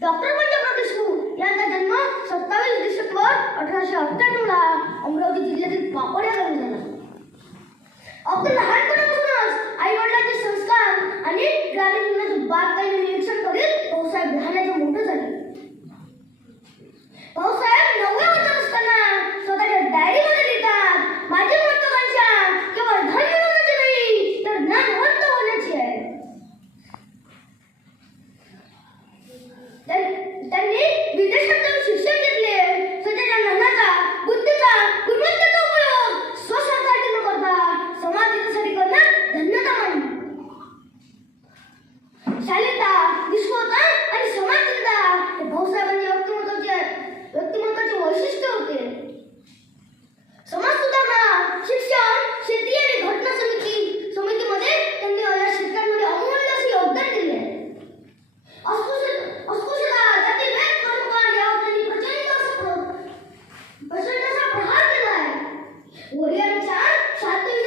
Doctor Panjabrao Deshmukh यांचा जन्म सत्तावीस डिसेंबर अठराशे अठ्ठ्याण्णवला अमरावती जिल्ह्यातील पापड या गावी झाला. अगदी लहानपणापासूनच आई वडिलांचे संस्कार आणि ग्रामीण जीवनाचे बारकाईने निरीक्षण त्यांनी विदेशात 全对